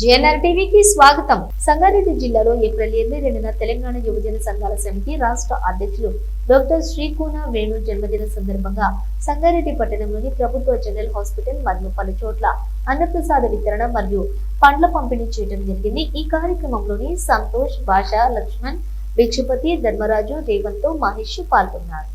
JNR టీవీకి స్వాగతం. సంగారెడ్డి జిల్లాలో ఏప్రిల్ 22న తెలంగాణ యువజన సంఘాల సమితి రాష్ట్ర అధ్యక్షులు డాక్టర్ శ్రీకోన వేణు జన్మదిన సందర్భంగా సంగారెడ్డి పట్టణంలోని ప్రభుత్వ జనరల్ హాస్పిటల్ మరియు పలు చోట్ల అన్నప్రసాద వితరణ మరియు పండ్ల పంపిణీ చేయడం జరిగింది. ఈ కార్యక్రమంలోని సంతోష్, భాష, లక్ష్మణ్, భిక్షపతి, ధర్మరాజు, రేవంత్, మహేష్ పాల్గొన్నారు.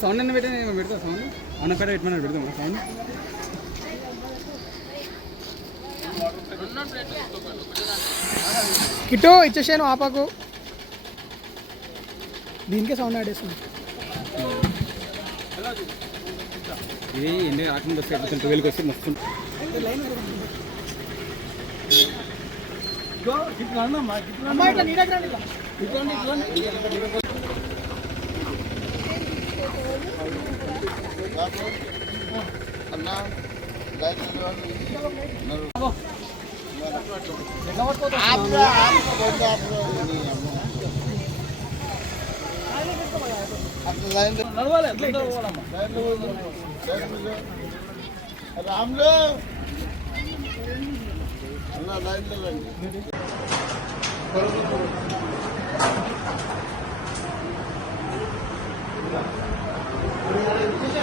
సౌండ్ అన్న పెట్టా నేను పెడతా. సౌండ్ అన్న పేట పెట్టమన్నా పెడతాం. సౌండ్ కిట్టో ఇచ్చేసాను ఆపాకు. దీనికే సౌండ్ ఆడేస్తుంది. ఇది ఎన్ని రాకుండా వస్తే 12కి వస్తే మస్తు. రామ్లో అన్న లైన్లో రండి.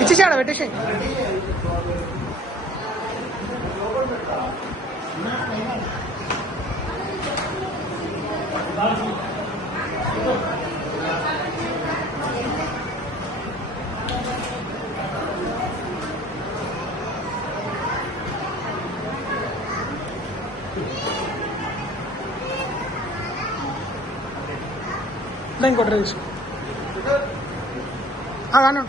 ఇచ్చేసాడ పెట్టేసాయి. ఇంకోటి తీసుకో. అను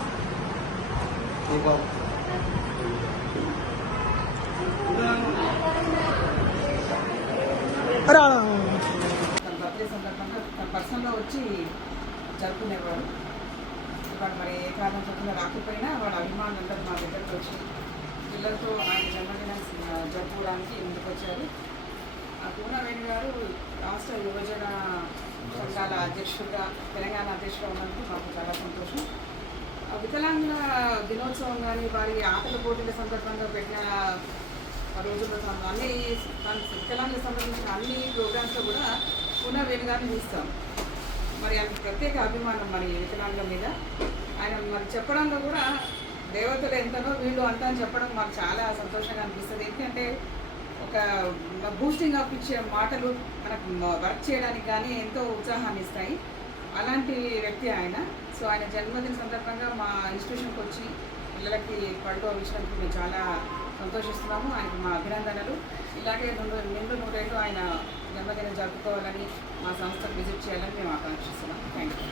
బర్త్డే సందర్భంగా పర్సనల్గా వచ్చి జరుపుకునేవాడు. వాడు మరి ఏ కారణం చెప్పినా రాకపోయినా వాడు అభిమానులందరూ మా దగ్గరకు వచ్చి పిల్లలతో ఆయన జన్మదినం జరుపుకోవడానికి ముందుకు వచ్చారు. కోన వేణు గారు రాష్ట్ర యువజన సంఘాల అధ్యక్షుడిగా, తెలంగాణ అధ్యక్షుడిగా ఉన్నందుకు మాకు చాలా సంతోషం. వికలాంగుల దినోత్సవం కానీ వారి ఆటల పోటీల సందర్భంగా పెట్టిన రోజుల్లో అన్ని వికలాంగులకు సంబంధించిన అన్ని ప్రోగ్రామ్స్లో కూడా కోన వేణు గారిని చూస్తాం. మరి ఆయనకు ప్రత్యేక అభిమానం మరి వికలాంగుల మీద. ఆయన మరి చెప్పడంలో కూడా దేవతలు ఎంతనో వీళ్ళు అంతా అని చెప్పడం మాకు చాలా సంతోషంగా అనిపిస్తుంది. ఎందుకంటే ఒక బూస్టింగ్ అప్ ఇచ్చే మాటలు మనకు వర్క్ చేయడానికి కానీ ఎంతో ఉత్సాహాన్ని ఇస్తాయి. అలాంటి వ్యక్తి ఆయన. సో ఆయన జన్మదిన సందర్భంగా మా ఇన్స్టిట్యూషన్కి వచ్చి పిల్లలకి పళ్ళు ఇచ్చినందుకు మేము చాలా సంతోషిస్తున్నాము. ఆయనకు మా అభినందనలు. ఇలాగే నిండు నూరేళ్ళు ఆయన జన్మదినం జరుపుకోవాలని, మా సంస్థకు విజిట్ చేయాలని మేము ఆకాంక్షిస్తున్నాం. Thank you.